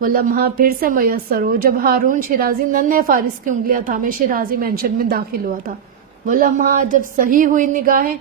وہ لمحہ پھر سے میسر ہو جب ہارون شیرازی ننھے فارس کی انگلیاں تھامے شیرازی مینشن میں داخل ہوا تھا۔ وہ لمحہ جب صحیح ہوئی نگاہیں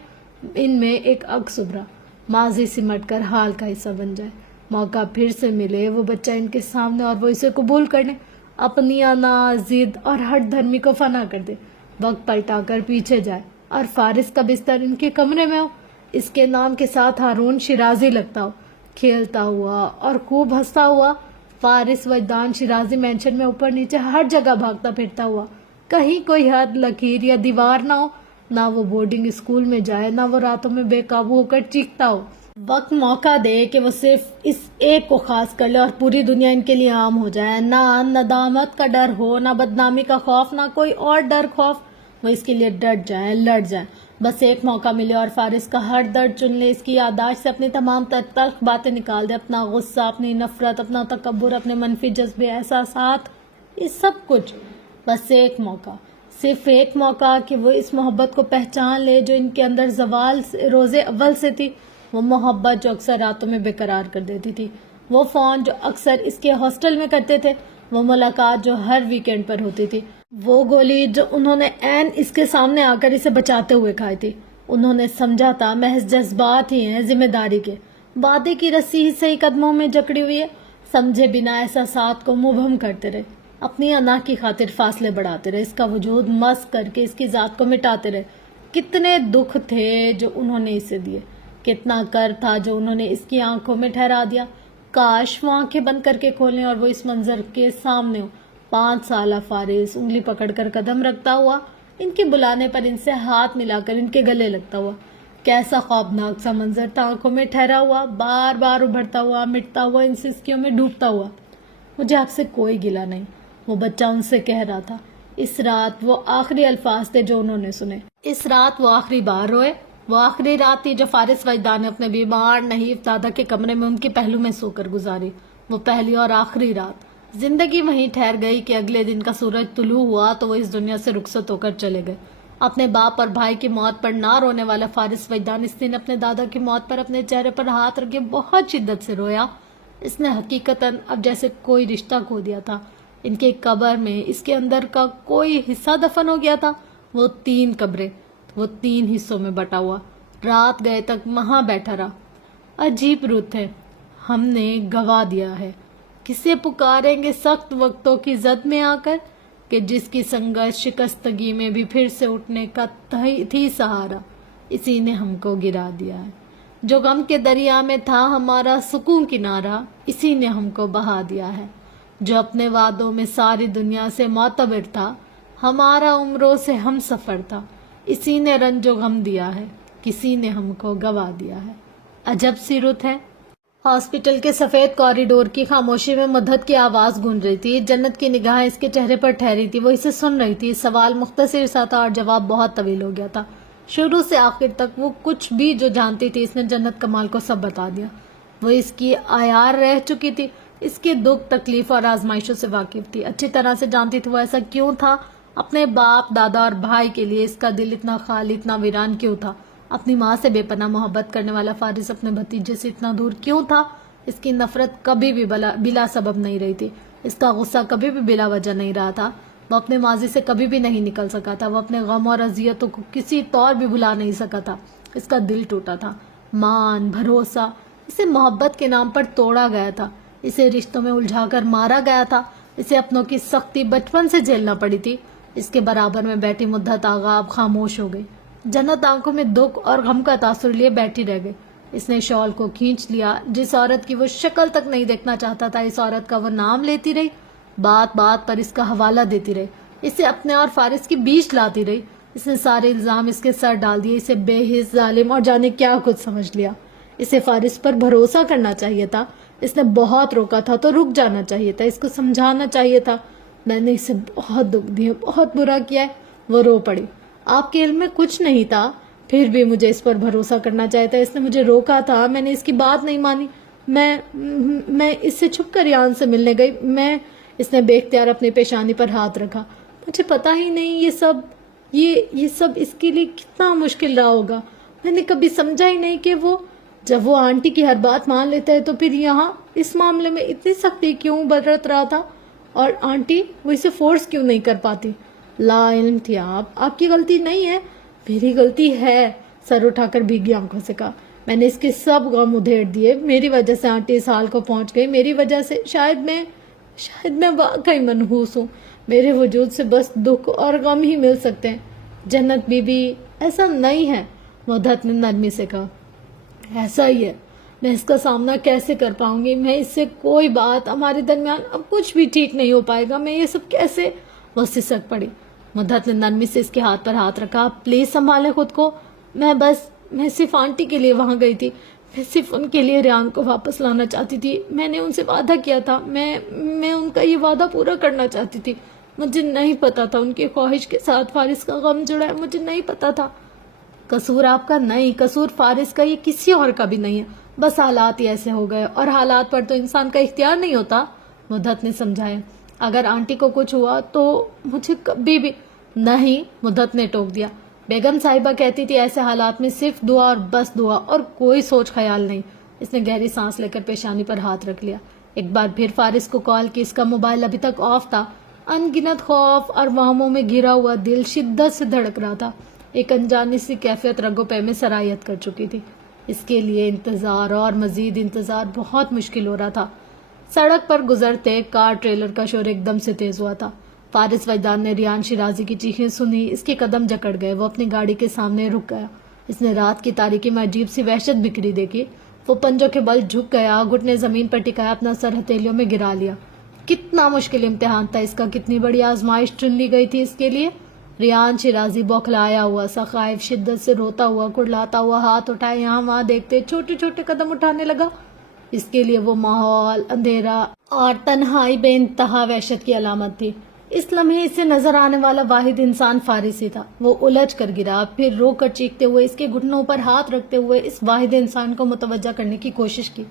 ان میں ایک عکس ابھرا، ماضی سمٹ کر حال کا حصہ بن جائے، موقع پھر سے ملے وہ بچہ ان کے سامنے اور وہ اسے قبول کر لیں، اپنی انا، ضد اور ہٹ دھرمی کو فنا کر دے، وقت پلٹا کر پیچھے جائے اور فارس کا بستر ان کے کمرے میں ہو، اس کے نام کے ساتھ ہارون شیرازی لگتا ہو، کھیلتا ہوا اور خوب ہنستا ہوا فارس وجدان شیرازی مینشن میں اوپر نیچے ہر جگہ بھاگتا پھرتا ہوا، کہیں کوئی حد لکیر یا دیوار نہ ہو، نہ وہ بورڈنگ اسکول میں جائے، نہ وہ راتوں میں بے قابو ہو کر چیختا ہو۔ وقت موقع دے کہ وہ صرف اس ایک کو خاص کر لے اور پوری دنیا ان کے لیے عام ہو جائے، نہ ندامت کا ڈر ہو، نہ بدنامی کا خوف، نہ کوئی اور ڈر خوف، وہ اس کے لیے ڈٹ جائیں، لڑ جائیں، بس ایک موقع ملے اور فارس کا ہر درد چن لے، اس کی یادداشت سے اپنی تمام تلخ باتیں نکال دے، اپنا غصہ، اپنی نفرت، اپنا تکبر، اپنے منفی جذبے، احساسات، یہ سب کچھ، بس ایک موقع، صرف ایک موقع کہ وہ اس محبت کو پہچان لے جو ان کے اندر زوال روز اول سے تھی، وہ محبت جو اکثر راتوں میں بے قرار کر دیتی تھی، وہ فون جو اکثر اس کے ہاسٹل میں کرتے تھے، وہ ملاقات جو ہر ویکینڈ پر ہوتی تھی، وہ گولی جو انہوں نے عین اس کے سامنے آ کر اسے بچاتے ہوئے کھائی تھی۔ انہوں نے سمجھا تھا محض جذبات ہی ہیں ذمہ داری کے، وعدے کی رسی ہی صحیح قدموں میں جکڑی ہوئی ہے، سمجھے بنا احساسات کو مبہم کرتے رہے، اپنی انا کی خاطر فاصلے بڑھاتے رہے، اس کا وجود مسخ کر کے اس کی ذات کو مٹاتے رہے۔ کتنے دکھ تھے جو انہوں نے اسے دیے، کتنا کر تھا جو انہوں نے اس کی آنکھوں میں ٹھہرا دیا، کاش وہ آنکھیں بند کر کے کھولیں اور وہ اس منظر کے سامنے ہو، 5 سالہ فارس انگلی پکڑ کر قدم رکھتا ہوا، ان کے بلانے پر ان سے ہاتھ ملا کر ان کے گلے لگتا ہوا، کیسا خوفناک سا منظر تھا، آنکھوں میں ٹھہرا ہوا، بار بار ابھرتا ہوا، مٹتا ہوا، ان سسکیوں میں ڈوبتا ہوا۔ مجھے آپ سے کوئی گلہ نہیں، وہ بچہ ان سے کہہ رہا تھا۔ اس رات وہ آخری الفاظ تھے جو انہوں نے سنے، اس رات وہ آخری بار روئے، وہ آخری رات تھی جو فارس وجدان نے اپنے بیمار نحیف دادا کے کمرے میں ان کے پہلو میں سو کر گزاری، وہ پہلی اور آخری رات۔ زندگی وہیں ٹھہر گئی کہ اگلے دن کا سورج طلوع ہوا تو وہ اس دنیا سے رخصت ہو کر چلے گئے۔ اپنے باپ اور بھائی کی موت پر نہ رونے والا فارس وجدان اس دن اپنے دادا کی موت پر اپنے چہرے پر ہاتھ رکھے بہت شدت سے رویا۔ اس نے حقیقتاً اب جیسے کوئی رشتہ کھو دیا تھا، ان کے قبر میں اس کے اندر کا کوئی حصہ دفن ہو گیا تھا، وہ 3 قبریں، وہ 3 حصوں میں بٹا ہوا، رات گئے تک وہاں بیٹھا رہا۔ عجیب رت ہے، ہم نے گوا دیا ہے، کسے پکاریں گے سخت وقتوں کی زد میں آ کر، کہ جس کی سنگت شکستگی میں بھی پھر سے اٹھنے کا تھی سہارا، اسی نے ہم کو گرا دیا ہے۔ جو غم کے دریا میں تھا ہمارا سکون کنارہ، اسی نے ہم کو بہا دیا ہے۔ جو اپنے وعدوں میں ساری دنیا سے معتبر تھا، ہمارا عمروں سے ہم سفر تھا، اسی نے رنج و غم دیا ہے، کسی نے ہم کو گوا دیا ہے۔ عجب سی رت ہے۔ ہاسپٹل کے سفید کوریڈور کی خاموشی میں مدحت کی آواز گونج رہی تھی، جنت کی نگاہیں اس کے چہرے پر ٹھہری تھی، وہ اسے سن رہی تھی۔ سوال مختصر سا تھا اور جواب بہت طویل ہو گیا تھا، شروع سے آخر تک وہ کچھ بھی جو جانتی تھی اس نے جنت کمال کو سب بتا دیا۔ وہ اس کی عیار رہ چکی تھی، اس کے دکھ، تکلیف اور آزمائشوں سے واقف تھی، اچھی طرح سے جانتی تھی وہ ایسا کیوں تھا، اپنے باپ، دادا اور بھائی کے لیے اس کا دل اتنا خالی، اتنا ویران کیوں تھا، اپنی ماں سے بے پناہ محبت کرنے والا فارس اپنے بھتیجے سے اتنا دور کیوں تھا، اس کی نفرت کبھی بھی بلا سبب نہیں رہی تھی، اس کا غصہ کبھی بھی بلا وجہ نہیں رہا تھا، وہ اپنے ماضی سے کبھی بھی نہیں نکل سکا تھا، وہ اپنے غم اور اذیتوں کو کسی طور بھی بھلا نہیں سکا تھا، اس کا دل ٹوٹا تھا، مان، بھروسہ، اسے محبت کے نام پر توڑا گیا تھا، اسے رشتوں میں الجھا کر مارا گیا تھا، اسے اپنوں کی سختی بچپن سے جھیلنا پڑی تھی۔ اس کے برابر میں بیٹھی مدحت آغا اب خاموش ہو گئی۔ جنت آنکھوں میں دکھ اور غم کا تاثر لیے بیٹھی رہ گئی۔ اس نے شال کو کھینچ لیا، جس عورت کی وہ شکل تک نہیں دیکھنا چاہتا تھا، اس عورت کا وہ نام لیتی رہی، بات بات پر اس کا حوالہ دیتی رہی، اسے اپنے اور فارس کے بیچ لاتی رہی، اس نے سارے الزام اس کے سر ڈال دیے، اسے بے حس، ظالم اور جانے کیا کچھ سمجھ لیا۔ اسے فارس پر بھروسہ کرنا چاہیے تھا، اس نے بہت روکا تھا تو رک جانا چاہیے تھا، اس کو سمجھانا چاہیے تھا، میں نے اسے بہت دکھ دیا، بہت برا کیا ہے۔ وہ رو پڑی۔ آپ کے علم میں کچھ نہیں تھا، پھر بھی مجھے اس پر بھروسہ کرنا چاہیے تھا، اس نے مجھے روکا تھا، میں نے اس کی بات نہیں مانی، میں اس سے چھپ کر یان سے ملنے گئی، اس نے بے اختیار اپنی پیشانی پر ہاتھ رکھا، مجھے پتا ہی نہیں یہ سب اس کے لیے کتنا مشکل رہا ہوگا، میں نے کبھی سمجھا ہی نہیں کہ وہ جب وہ آنٹی کی ہر بات مان لیتا ہے تو پھر یہاں اس معاملے میں اتنی سختی کیوں برت رہا تھا، اور آنٹی وہ اسے فورس کیوں نہیں کر پاتی؟ لا علم تھی آپ کی غلطی نہیں ہے، میری غلطی ہے، سر اٹھا کر بھیگی آنکھوں سے کہا۔ میں نے اس کے سب غم ادھیڑ دیے، میری وجہ سے آنٹی اس حال کو پہنچ گئی، میری وجہ سے شاید میں واقعی منحوس ہوں، میرے وجود سے بس دکھ اور غم ہی مل سکتے ہیں۔ جنت بی بی ایسا نہیں ہے، مدحت نے نرمی سے کہا۔ ایسا ہی ہے، میں اس کا سامنا کیسے کر پاؤں گی؟ میں اس سے کوئی بات، ہمارے درمیان اب کچھ بھی ٹھیک نہیں ہو پائے گا، میں یہ سب کیسے؟ وہ سسک پڑی۔ مدحت نے نرمی سے اس کے ہاتھ پر ہاتھ رکھا۔ پلیز سنبھالے خود کو، میں صرف آنٹی کے لیے وہاں گئی تھی، میں صرف ان کے لیے ریان کو واپس لانا چاہتی تھی، میں نے ان سے وعدہ کیا تھا، میں ان کا یہ وعدہ پورا کرنا چاہتی تھی، مجھے نہیں پتا تھا ان کی خواہش کے ساتھ فارس کا غم جڑا ہے، مجھے نہیں پتا تھا۔ قصور آپ کا نہیں، قصور فارس کا، یہ کسی اور کا بھی نہیں ہے، بس حالات ہی ایسے ہو گئے، اور حالات پر تو انسان کا اختیار نہیں ہوتا، مدحت نے سمجھایا۔ اگر آنٹی کو کچھ ہوا تو مجھے کبھی بھی نہیں، مدحت نے ٹوک دیا۔ بیگم صاحبہ کہتی تھی ایسے حالات میں صرف دعا اور بس دعا، اور کوئی سوچ خیال نہیں۔ اس نے گہری سانس لے کر پیشانی پر ہاتھ رکھ لیا۔ ایک بار پھر فارس کو کال کی، اس کا موبائل ابھی تک آف تھا۔ ان گنت خوف اور وہموں میں گھرا ہوا دل شدت سے دھڑک رہا تھا، ایک انجانی سی کیفیت رگو پے میں سرایت کر چکی تھی۔ اس کے لیے انتظار اور مزید انتظار بہت مشکل ہو رہا تھا۔ سڑک پر گزرتے کار ٹریلر کا شور ایک دم سے تیز ہوا تھا۔ فارس وجدان نے ریان شیرازی کی چیخیں سنی، اس کے قدم جکڑ گئے، وہ اپنی گاڑی کے سامنے رک گیا۔ اس نے رات کی تاریکی میں عجیب سی وحشت بکھری دیکھی۔ وہ پنجوں کے بل جھک گیا، گھٹنے زمین پر ٹکایا، اپنا سر ہتھیلیوں میں گرا لیا۔ کتنا مشکل امتحان تھا اس کا، کتنی بڑی آزمائش چن لی گئی تھی اس کے لیے۔ ریان شیرازی بوکھلایا ہوا سا، خائف، شدت سے روتا ہوا، کڑلاتا ہوا، ہاتھ اٹھائے یہاں وہاں دیکھتے چھوٹے چھوٹے قدم اٹھانے لگا۔ اس کے لیے وہ ماحول، اندھیرا اور تنہائی بے انتہا وحشت کی علامت تھی۔ اس لمحے اسے نظر آنے والا واحد انسان فارس ہی تھا۔ وہ الجھ کر گرا، پھر رو کر چیختے ہوئے، اس کے گھٹنوں پر ہاتھ رکھتے ہوئے اس واحد انسان کو متوجہ کرنے کی کوشش کی،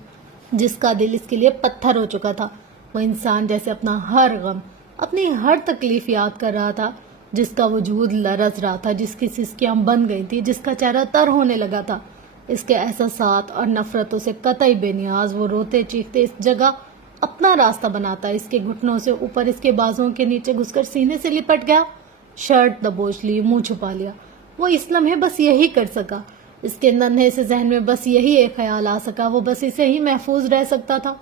جس کا دل اس کے لیے پتھر ہو چکا تھا۔ وہ انسان جیسے اپنا ہر غم، اپنی ہر تکلیف یاد کر رہا تھا، جس کا وجود لرز رہا تھا، جس کی سسکیاں بن گئی تھی، جس کا چہرہ تر ہونے لگا تھا۔ اس کے احساسات اور نفرتوں سے قطعی بے نیاز، وہ روتے چیختے اس جگہ اپنا راستہ بناتا، اس کے گھٹنوں سے اوپر، اس کے بازوں کے نیچے گھس کر سینے سے لپٹ گیا، شرٹ دبوچ لی، منہ چھپا لیا۔ وہ اس لمحے بس یہی کر سکا، اس کے ننھے سے ذہن میں بس یہی ایک خیال آ سکا، وہ بس اسے ہی محفوظ رہ سکتا تھا۔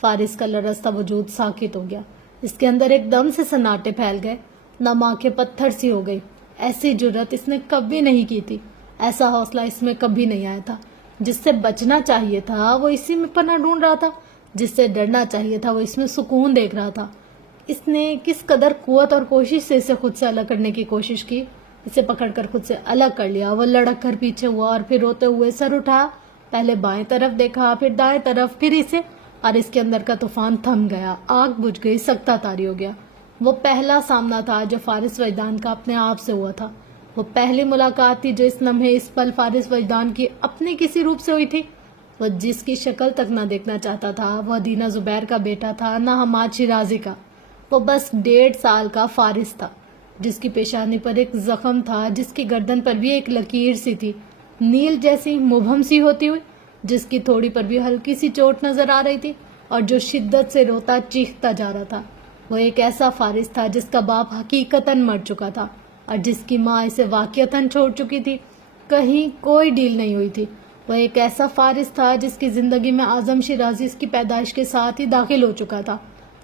فارس کا لرزتا وجود ساکت ہو گیا، اس کے اندر ایک دم سے سناٹے پھیل گئے، نم آنکھیں پتھر سی ہو گئی۔ ایسی جرت اس نے کبھی نہیں کی تھی، ایسا حوصلہ اس میں کبھی نہیں آیا تھا۔ جس سے بچنا چاہیے تھا وہ اسی میں پناہ ڈھونڈ رہا تھا، جس سے ڈرنا چاہیے تھا وہ اس میں سکون دیکھ رہا تھا۔ اس نے کس قدر قوت اور کوشش سے اسے خود سے الگ کرنے کی کوشش کی، اسے پکڑ کر خود سے الگ کر لیا۔ وہ لڑک کر پیچھے ہوا اور پھر روتے ہوئے سر اٹھایا، پہلے بائیں طرف دیکھا، پھر دائیں طرف، پھر اسے، اور اس کے اندر کا طوفان تھم گیا، آگ بجھ گئی، سکتہ طاری ہو گیا۔ وہ پہلا سامنا تھا جو فارس وجدان کا اپنے آپ سے ہوا تھا، وہ پہلی ملاقات تھی جو اس لمحے اس پل فارس وجدان کی اپنے کسی روپ سے ہوئی تھی۔ وہ جس کی شکل تک نہ دیکھنا چاہتا تھا، وہ ادینہ زبیر کا بیٹا تھا، نہ حماد شیرازی کا، وہ بس 1.5 سال کا فارس تھا، جس کی پیشانی پر ایک زخم تھا، جس کی گردن پر بھی ایک لکیر سی تھی، نیل جیسی مبہم سی ہوتی ہوئی، جس کی تھوڑی پر بھی ہلکی سی چوٹ نظر آ رہی تھی، اور جو شدت سے روتا چیختا جا رہا تھا۔ وہ ایک ایسا فارس تھا جس کا باپ حقیقتاً مر چکا تھا، اور جس کی ماں اسے واقعتاً چھوڑ چکی تھی، کہیں کوئی ڈیل نہیں ہوئی تھی۔ وہ ایک ایسا فارس تھا جس کی زندگی میں اعظم شیرازی اس کی پیدائش کے ساتھ ہی داخل ہو چکا تھا،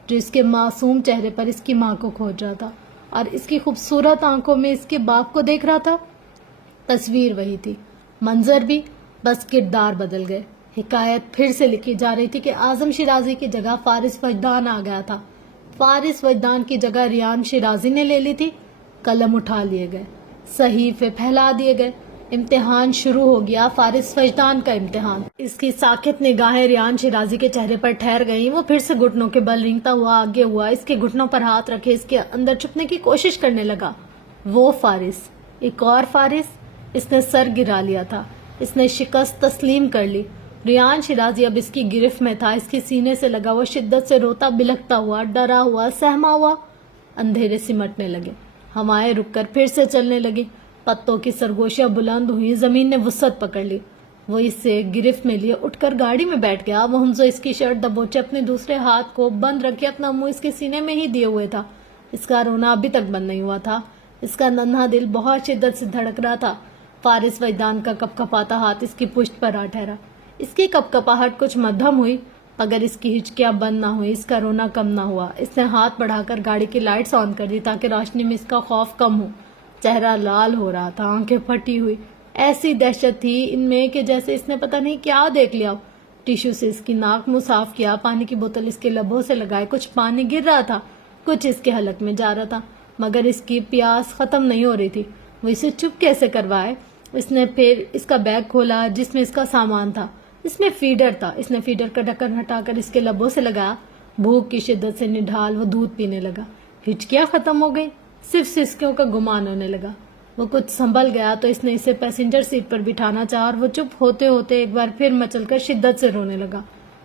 جو اس کے معصوم چہرے پر اس کی ماں کو کھوج رہا تھا، اور اس کی خوبصورت آنکھوں میں اس کے باپ کو دیکھ رہا تھا۔ تصویر وہی تھی، منظر بھی، بس کردار بدل گئے۔ حکایت پھر سے لکھی جا رہی تھی کہ اعظم شیرازی کی جگہ فارس وجدان آ گیا تھا، فارس وجدان کی جگہ ریان شیرازی نے لے لی تھی۔ قلم اٹھا لیے گئے، صحیفے پھیلا دیے گئے، امتحان شروع ہو گیا، فارس وجدان کا امتحان۔ اس کی ساکت نگاہیں ریان شیرازی کے چہرے پر ٹھہر گئیں، وہ پھر سے گھٹنوں کے بل رینگتا ہوا آگے ہوا، اس کے گھٹنوں پر ہاتھ رکھے اس کے اندر چھپنے کی کوشش کرنے لگا۔ وہ فارس، ایک اور فارس، اس نے سر گرا لیا تھا، اس نے شکست تسلیم کر لی۔ ریان شیرازی اب اس کی گرفت میں تھا، اس کی سینے سے لگا ہوا، شدت سے روتا بلکتا ہوا، ڈرا ہوا، سہما ہوا۔ اندھیرے سمٹنے لگے، ہوائیں رک کر پھر سے چلنے لگی، پتوں کی سرگوشیاں بلند ہوئی، زمین نے وسعت پکڑ لی۔ وہ اس سے گرفت میں لیے اٹھ کر گاڑی میں بیٹھ گیا۔ وہ حمزو اس کی شرٹ دبوچے اپنے دوسرے ہاتھ کو بند رکھے اپنا منہ اس کے سینے میں ہی دیے ہوئے تھا۔ اس کا رونا ابھی تک بند نہیں ہوا تھا۔ اس کا ننھا دل بہت شدت سے دھڑک رہا تھا۔ فارس وجدان کا کپ کپاتا ہاتھ اس کی پشت پر آ ٹھہرا۔ اس کی کپ کپاہٹ کچھ مدھم ہوئی مگر اس کی ہچکیاں بند نہ ہوئی، اس کا رونا کم نہ ہوا۔ اس نے ہاتھ بڑھا کر گاڑی کی لائٹس آن کر دی تاکہ روشنی میں اس کا خوف کم ہو۔ چہرہ لال ہو رہا تھا، آنکھیں پھٹی ہوئی، ایسی دہشت تھی ان میں کہ جیسے اس نے پتہ نہیں کیا دیکھ لیا۔ ٹیشو سے اس کی ناک منہ صاف کیا، پانی کی بوتل اس کے لبوں سے لگائے، کچھ پانی گر رہا تھا، کچھ اس کے حلق میں جا رہا تھا مگر اس کی پیاس ختم نہیں ہو رہی تھی۔ وہ اسے چپ کیسے کروائے؟ اس نے پھر اس کا بیگ کھولا جس میں اس کا سامان تھا۔ اس میں فیڈر تھا۔ اس نے فیڈر کا ڈھکن ہٹا کر اس کے لبوں سے لگایا۔ بھوک کی شدت سے نڈھال وہ دودھ پینے لگا۔ ہچکیاں ختم ہو گئی، صرف سسکیوں کا گمان ہونے لگا۔ وہ کچھ سنبھل گیا تو اس نے اسے پیسنجر سیٹ پر بٹھانا چاہا اور وہ چپ ہوتے ہوتے ایک بار پھر مچل کر شدت سے رونے لگا۔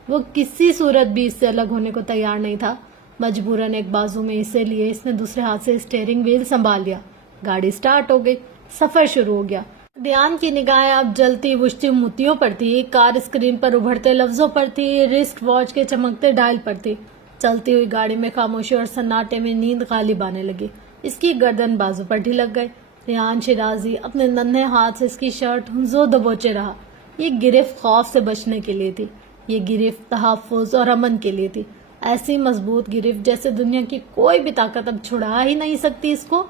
وہ کسی صورت بھی اس سے الگ ہونے کو تیار نہیں تھا۔ مجبوراً ایک بازو میں اسے لیے اس نے دوسرے ہاتھ سے اسٹیئرنگ وہیل سنبھال لیا۔ گاڑی سٹارٹ ہو گئی، سفر شروع ہو گیا۔ ریان کی نگاہیں اب جلتی بجھتی موتیوں پر تھی، کار اسکرین پر ابھرتے لفظوں پر تھی، رسٹ واچ کے چمکتے ڈائل پر تھی۔ چلتی ہوئی گاڑی میں خاموشی اور سناٹے میں نیند غالب آنے لگی۔ اس کی گردن بازو پر ڈھلک گئی۔ ریان شیرازی اپنے ننھے ہاتھ سے اس کی شرٹ ہنزو دبوچے رہا۔ یہ گرفت خوف سے بچنے کے لیے تھی، یہ گرفت تحفظ اور امن کے لیے تھی، ایسی مضبوط گرفت جیسے دنیا کی کوئی بھی طاقت اب چھڑا ہی نہیں سکتی اس کو۔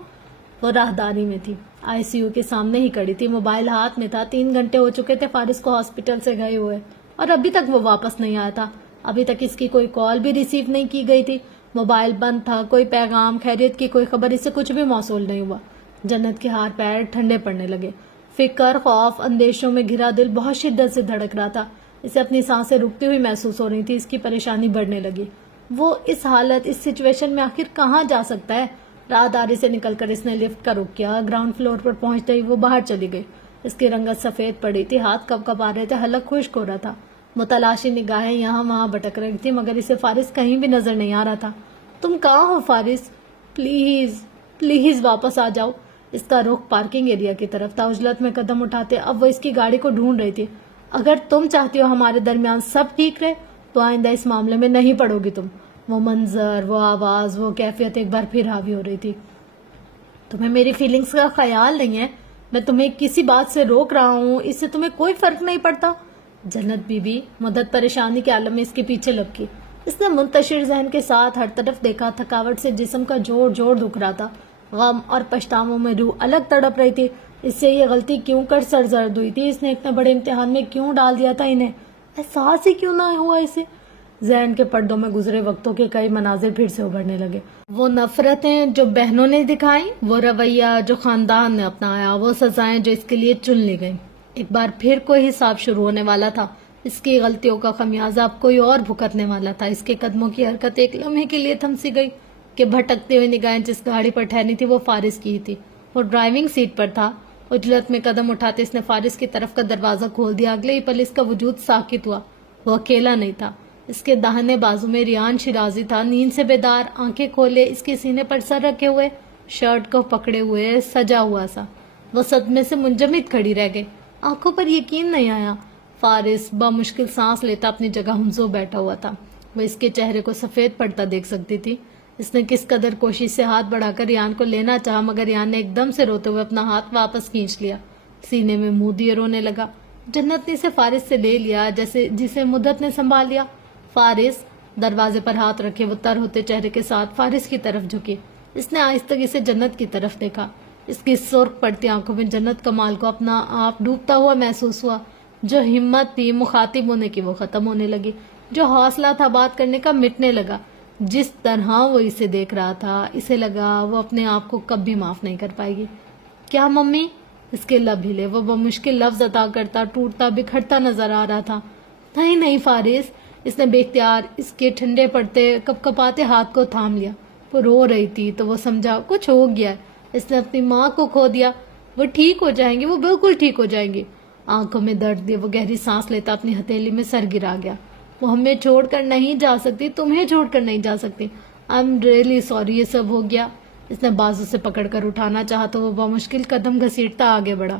وہ راہداری میں تھی، آئی سی یو کے سامنے ہی کڑی تھی، موبائل ہاتھ میں تھا۔ 3 گھنٹے ہو چکے تھے فارس کو ہاسپٹل سے گئے ہوئے اور ابھی تک وہ واپس نہیں آیا تھا۔ ابھی تک اس کی کوئی کال بھی ریسیو نہیں کی گئی تھی، موبائل بند تھا، کوئی پیغام خیریت کی کوئی خبر اس سے کچھ بھی موصول نہیں ہوا۔ جنت کے ہاتھ پیر ٹھنڈے پڑنے لگے۔ فکر، خوف، اندیشوں میں گھرا دل بہت شدت سے دھڑک رہا تھا۔ اسے اپنی سانسیں رکتی ہوئی محسوس ہو رہی تھی، اس کی پریشانی بڑھنے لگی۔ وہ اس حالت، اس سچویشن میں آخر کہاں جا سکتا ہے؟ راہداری سے نکل کر اس نے لفٹ کا رخ کیا۔ گراؤنڈ فلور پر پہنچتے ہی وہ باہر چلی گئی۔ اس کی رنگت سفید پڑی تھی، ہاتھ کب کب آ رہے تھے، حلق خشک ہو رہا تھا۔ متلاشی نگاہیں یہاں وہاں بھٹک رہی تھی مگر اسے فارس کہیں بھی نظر نہیں آ رہا تھا۔ تم کہاں ہو فارس؟ پلیز پلیز واپس آ جاؤ۔ اس کا رخ پارکنگ ایریا کی طرف تھا۔ عجلت میں قدم اٹھاتے اب وہ اس کی گاڑی کو ڈھونڈ رہی تھی۔ اگر تم چاہتی ہو ہمارے درمیان سب ٹھیک رہے تو آئندہ اس معاملے میں نہیں پڑو گی تم۔ وہ منظر، وہ آواز، وہ کیفیت ایک بار پھر حاوی ہو رہی تھی۔ تمہیں میری فیلنگز کا خیال نہیں ہے؟ میں تمہیں کسی بات سے روک رہا ہوں، اس سے تمہیں کوئی فرق نہیں پڑتا؟ جنت بی بی مدت پریشانی کے عالم میں اس کے پیچھے لپکی۔ اس نے منتشر ذہن کے ساتھ ہر طرف دیکھا، تھکاوٹ سے جسم کا جوڑ جوڑ دکھ رہا تھا، غم اور پچھتاووں میں روح الگ تڑپ رہی تھی۔ اس سے یہ غلطی کیوں کر سرزرد ہوئی تھی؟ اس نے اتنے بڑے امتحان میں کیوں ڈال دیا تھا انہیں؟ احساس ہی کیوں نہ ہوا اسے؟ ذہن کے پردوں میں گزرے وقتوں کے کئی مناظر پھر سے ابھرنے لگے۔ وہ نفرتیں جو بہنوں نے دکھائی، وہ رویہ جو خاندان نے اپنایا، وہ سزائیں جو اس کے لیے چن لی گئیں۔ ایک بار پھر کوئی حساب شروع ہونے والا تھا۔ اس کی غلطیوں کا خمیازہ اب کوئی اور بھگتنے والا تھا۔ اس کے قدموں کی حرکت ایک لمحے کے لیے تھم سی گئی کہ بھٹکتے ہوئے نگاہیں جس گاڑی پر ٹھہری تھی وہ فارس کی ہی تھی۔ وہ ڈرائیونگ سیٹ پر تھا۔ عجلت میں قدم اٹھاتے اس نے فارس کی طرف کا دروازہ کھول دیا۔ اگلے ہی پل اس کا وجود ساکت ہوا۔ وہ اکیلا نہیں تھا، اس کے داہنے بازو میں ریان شیرازی تھا، نیند سے بیدار، آنکھیں کھولے، اس کے سینے پر سر رکھے ہوئے، شرٹ کو پکڑے ہوئے، سجا ہوا سا۔ وہ صدمے سے منجمد کھڑی رہ گئی، آنکھوں پر یقین نہیں آیا۔ فارس بمشکل سانس لیتا اپنی جگہ ہنزو بیٹھا ہوا تھا۔ وہ اس کے چہرے کو سفید پڑتا دیکھ سکتی تھی۔ اس نے کس قدر کوشش سے ہاتھ بڑھا کر ریان کو لینا چاہا مگر ریان نے ایک دم سے روتے ہوئے اپنا ہاتھ واپس کھینچ لیا، سینے میں منہ دیے رونے لگا۔ جنت نے اسے فارس سے لے لیا جیسے جسے مدت نے سنبھال لیا۔ فارس، دروازے پر ہاتھ رکھے وہ تر ہوتے چہرے کے ساتھ فارس کی طرف جھکی۔ اس نے آہستہ اسے جنت کی طرف دیکھا۔ اس کی سرخ پڑتی آنکھوں میں جنت کمال کو اپنا آپ ڈوبتا ہوا محسوس ہوا۔ جو ہمت تھی مخاطب ہونے کی وہ ختم ہونے لگی، جو حوصلہ تھا بات کرنے کا مٹنے لگا۔ جس طرح وہ اسے دیکھ رہا تھا اسے لگا وہ اپنے آپ کو کبھی معاف نہیں کر پائے گی۔ کیا ممی؟ اس کے لب ہلے، وہ بمشکل لفظ عطا کرتا، ٹوٹتا بکھرتا نظر آ رہا تھا۔ نہیں نہیں فارس، اس نے بے اختیار اس کے ٹھنڈے پڑتے کپ کپاتے ہاتھ کو تھام لیا۔ وہ رو رہی تھی تو وہ سمجھا کچھ ہو گیا ہے۔ اس نے اپنی ماں کو کھو دیا، وہ ٹھیک ہو جائیں گی، وہ بالکل ٹھیک ہو جائیں گی۔ آنکھوں میں درد دیے وہ گہری سانس لیتا اپنی ہتھیلی میں سر گرا گیا۔ وہ ہمیں چھوڑ کر نہیں جا سکتی، تمہیں چھوڑ کر نہیں جا سکتی۔ آئی ایم ریئلی سوری یہ سب ہو گیا۔ اس نے بازو سے پکڑ کر اٹھانا چاہا تو وہ بمشکل قدم گھسیٹتا آگے بڑھا۔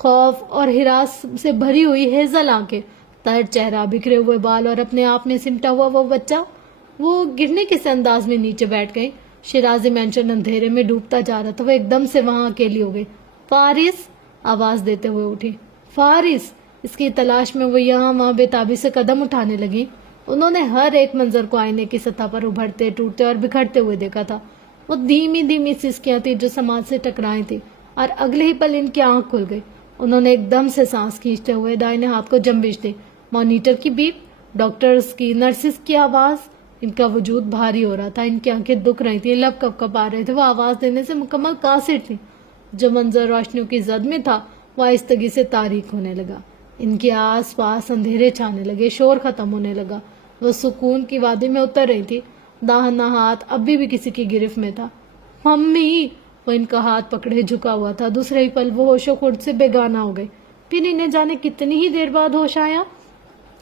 خوف اور ہراس سے بھری ہوئی ہیزل آنکھیں، تر چہرہ، بکھرے ہوئے بال اور اپنے آپ میں سمٹا ہوا وہ بچہ، وہ گرنے کس انداز میں نیچے بیٹھ گئی۔ شیرازی مینشن اندھیرے میں ڈوبتا جا رہا تھا۔ وہ ایک دم سے وہاں اکیلی ہو گئی۔ فارس آواز دیتے ہوئے اٹھی۔ فارس! اس کی تلاش میں وہ یہاں وہاں بےتابی سے قدم اٹھانے لگی۔ انہوں نے ہر ایک منظر کو آئینے کی سطح پر ابھرتے، ٹوٹتے اور بکھرتے ہوئے دیکھا تھا۔ وہ دھیمی دھیمی سسکیاں تھی جو سماج سے ٹکرائی تھی، اور اگلے ہی پل ان کی آنکھ کھل گئی۔ انہوں نے ایک دم سے سانس کھینچتے ہوئے دائیں ہاتھ کو جنبش دی۔ مانیٹر کی بیپ، ڈاکٹرز کی، نرسز کی آواز، ان کا وجود بھاری ہو رہا تھا۔ ان کی آنکھیں دکھ رہی تھی، لب کپ کپ آ رہے تھے۔ وہ آواز دینے سے مکمل قاصر تھی۔ جو منظر روشنیوں کی زد میں تھا وہ آہستگی سے تاریک ہونے لگا۔ ان کے آس پاس اندھیرے چھانے لگے، شور ختم ہونے لگا۔ وہ سکون کی وادی میں اتر رہی تھی۔ داہنا ہاتھ ابھی بھی کسی کی گرفت میں تھا۔ ممی! وہ ان کا ہاتھ پکڑے جھکا ہوا تھا۔ دوسرے ہی پل وہ ہوش و خرد سے بیگانہ ہو گئی۔ پھر انہیں جانے کتنی ہی دیر بعد ہوش آیا۔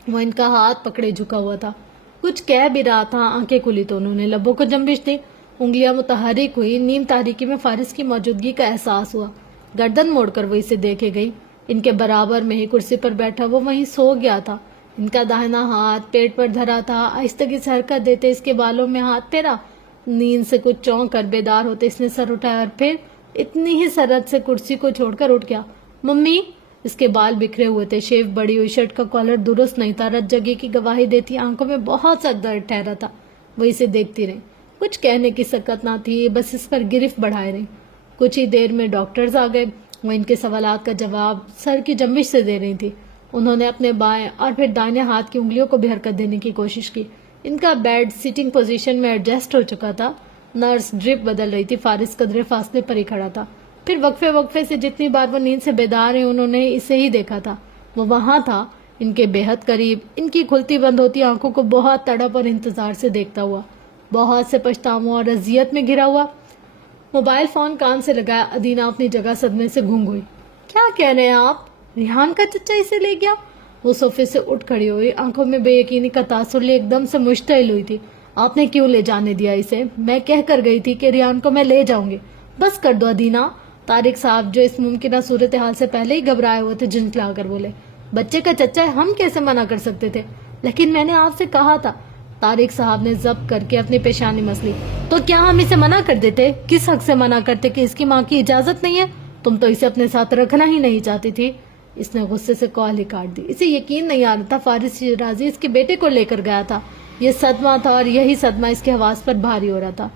وہ ان کا ہاتھ پکڑے جھکا ہوا تھا، کچھ کہہ بھی رہا تھا۔ آنکھیں کھلی تو انہوں نے لبوں کو جنبش دی، انگلیاں متحرک ہوئی۔ نیم تاریکی میں فارس کی موجودگی کا احساس ہوا۔ گردن موڑ کر وہ اسے دیکھے گئی۔ ان کے برابر میں ہی کرسی پر بیٹھا وہ وہیں سو گیا تھا۔ ان کا داہنا ہاتھ پیٹ پر دھرا تھا۔ آہستگی سے حرکت دیتے اس کے بالوں میں ہاتھ پھیرا۔ نیند سے کچھ چونک کر بیدار ہوتے اس نے سر اٹھایا اور پھر اتنی ہی سرعت سے کرسی کو چھوڑ کر اٹھ گیا۔ ممی! اس کے بال بکھرے ہوئے تھے، شیو بڑی ہوئی، شرٹ کا کالر درست نہیں تھا، رت جگہ کی گواہی دیتی آنکھوں میں بہت سا درد ٹھہرا تھا۔ وہ اسے دیکھتی رہی، کچھ کہنے کی سکت نہ تھی، بس اس پر گرفت بڑھائے رہی۔ کچھ ہی دیر میں ڈاکٹرز آ گئے۔ وہ ان کے سوالات کا جواب سر کی جنبش سے دے رہی تھی۔ انہوں نے اپنے بائیں اور پھر دائیں ہاتھ کی انگلیوں کو بھی حرکت دینے کی کوشش کی۔ ان کا بیڈ سیٹنگ پوزیشن میں ایڈجسٹ ہو چکا تھا۔ نرس ڈرپ بدل رہی تھی۔ فارس قدرے فاصلے پر ہی کھڑا تھا۔ پھر وقفے سے جتنی بار وہ نیند سے بیدار ہیں انہوں نے اسے ہی دیکھا تھا۔ وہ وہاں تھا، ان کے بے حد قریب، ان کی کھلتی بند ہوتی آنکھوں کو بہت تڑپ اور انتظار سے دیکھتا ہوا، بہت سے پچھتاووں اور اذیت میں گھرا ہوا۔ موبائل فون کان سے لگایا۔ ادینہ اپنی جگہ صدمے سے گونگ ہوئی۔ کیا کہہ رہے ہیں آپ؟ ریحان کا چچا اسے لے گیا؟ وہ صوفے سے اٹھ کھڑی ہوئی، آنکھوں میں بے یقینی کا تاثر لے ایک دم سے مشتعل ہوئی تھی۔ آپ نے کیوں لے جانے دیا اسے؟ میں کہہ کر گئی تھی کہ ریحان کو میں لے جاؤں گی۔ بس کر دو ادینہ۔ طارق صاحب جو اس ممکنہ صورتحال سے پہلے ہی گھبرائے ہوئے تھے جھنجھلا کر بولے۔ بچے کا چچا ہے، ہم کیسے منع کر سکتے تھے؟ لیکن میں نے آپ سے کہا تھا۔ طارق صاحب نے ضبط کر کے اپنی پیشانی مسلی۔ تو کیا ہم اسے منع کر دیتے؟ کس حق سے منع کرتے کہ اس کی ماں کی اجازت نہیں ہے؟ تم تو اسے اپنے ساتھ رکھنا ہی نہیں چاہتی تھی۔ اس نے غصے سے کال ہی کاٹ دی۔ اسے یقین نہیں آ رہا تھا فارس شیرازی اس کے بیٹے کو لے کر گیا تھا۔ یہ صدمہ تھا اور یہی صدمہ اس کے حواس پر بھاری ہو رہا تھا۔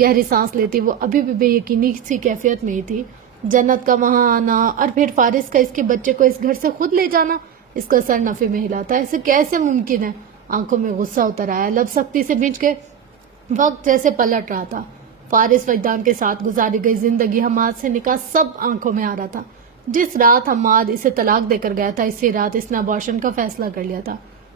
گہری سانس لیتی وہ ابھی بھی بے یقینی سی کیفیت میں ہی تھی۔ جنت کا وہاں آنا اور پھر فارس کا اس کے بچے کو اس گھر سے خود لے جانا، اس کا سر نفے میں ہلا تھا۔ ایسے کیسے ممکن ہے؟ آنکھوں میں غصہ اتر آیا، لب سختی سے بھینچ گئے۔ وقت جیسے پلٹ رہا تھا۔ فارس وجدان کے ساتھ گزاری گئی زندگی، حماد سے نکاح، سب آنکھوں میں آ رہا تھا۔ جس رات حماد اسے طلاق دے کر گیا تھا، اسی رات اس نے ابارشن کا فیصلہ کر لیا تھا،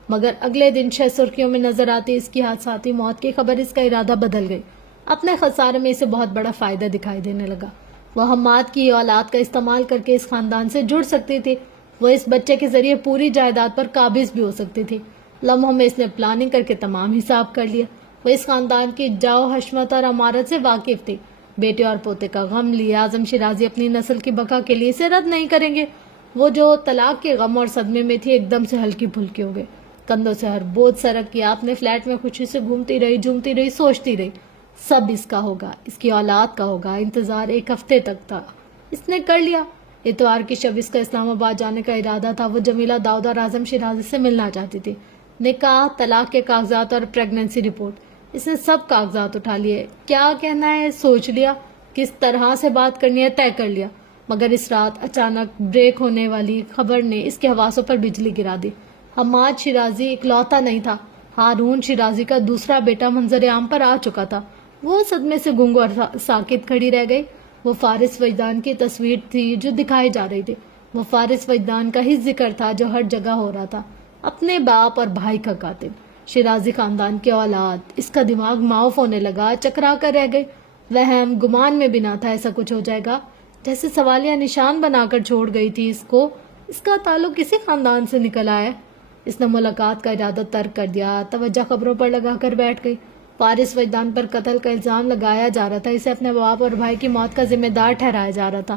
مگر اگلے دن 6 سرخیوں میں نظر آتی اس کی حادثاتی موت کی خبر اس کا ارادہ بدل گئی۔ اپنے خسارے میں اسے بہت بڑا فائدہ دکھائی دینے لگا۔ وہ حماد کی اولاد کا استعمال کر کے اس خاندان سے جڑ سکتی تھی۔ وہ اس بچے کے ذریعے پوری جائیداد پر قابض بھی ہو سکتی تھی۔ لمحوں میں اس نے پلاننگ کر کے تمام حساب کر لیا۔ وہ اس خاندان کی جاؤ حشمت اور امارت سے واقف تھی۔ بیٹے اور پوتے کا غم لیے اعظم شیرازی اپنی نسل کی بقا کے لیے اسے رد نہیں کریں گے۔ وہ جو طلاق کے غم اور صدمے میں تھی ایک دم سے ہلکی پھلکی ہو گئی۔ کندھوں سے ہر بوجھ سرک کیا، اپنے فلیٹ میں خوشی سے گھومتی رہی، جھومتی رہی، سوچتی رہی، سب اس کا ہوگا، اس کی اولاد کا ہوگا۔ انتظار 1 ہفتے تک تھا، اس نے کر لیا۔ اتوار کی شب اس کا اسلام آباد جانے کا ارادہ تھا۔ وہ جمیلہ داؤد اور اعظم شیرازی سے ملنا چاہتی تھی۔ نکاح، طلاق کے کاغذات اور پریگننسی رپورٹ، اس نے سب کاغذات اٹھا لیے۔ کیا کہنا ہے سوچ لیا، کس طرح سے بات کرنی ہے طے کر لیا، مگر اس رات اچانک بریک ہونے والی خبر نے اس کے حواسوں پر بجلی گرا دی۔ حماد شیرازی اکلوتا نہیں تھا، ہارون شیرازی کا دوسرا بیٹا منظر عام پر آ چکا تھا۔ وہ صدمے سے گنگ اور ساکت کھڑی رہ گئی۔ وہ فارس وجدان کی تصویر تھی جو دکھائی جا رہی تھی، وہ فارس وجدان کا ہی ذکر تھا جو ہر جگہ ہو رہا تھا۔ اپنے باپ اور بھائی کا قاتل، شیرازی خاندان کی اولاد۔ اس کا دماغ معاف ہونے لگا، چکرا کر رہ گئی۔ وہم گمان میں بھی نہ تھا ایسا کچھ ہو جائے گا، جیسے سوالیہ نشان بنا کر چھوڑ گئی تھی اس کو۔ اس کا تعلق کسی خاندان سے نکل آیا۔ اس نے ملاقات کا ارادہ ترک کر دیا، توجہ خبروں پر لگا کر بیٹھ گئی۔ فارس وجدان پر قتل کا الزام لگایا جا رہا تھا، اسے اپنے باپ اور بھائی کی موت کا ذمہ دار ٹھہرایا جا رہا تھا۔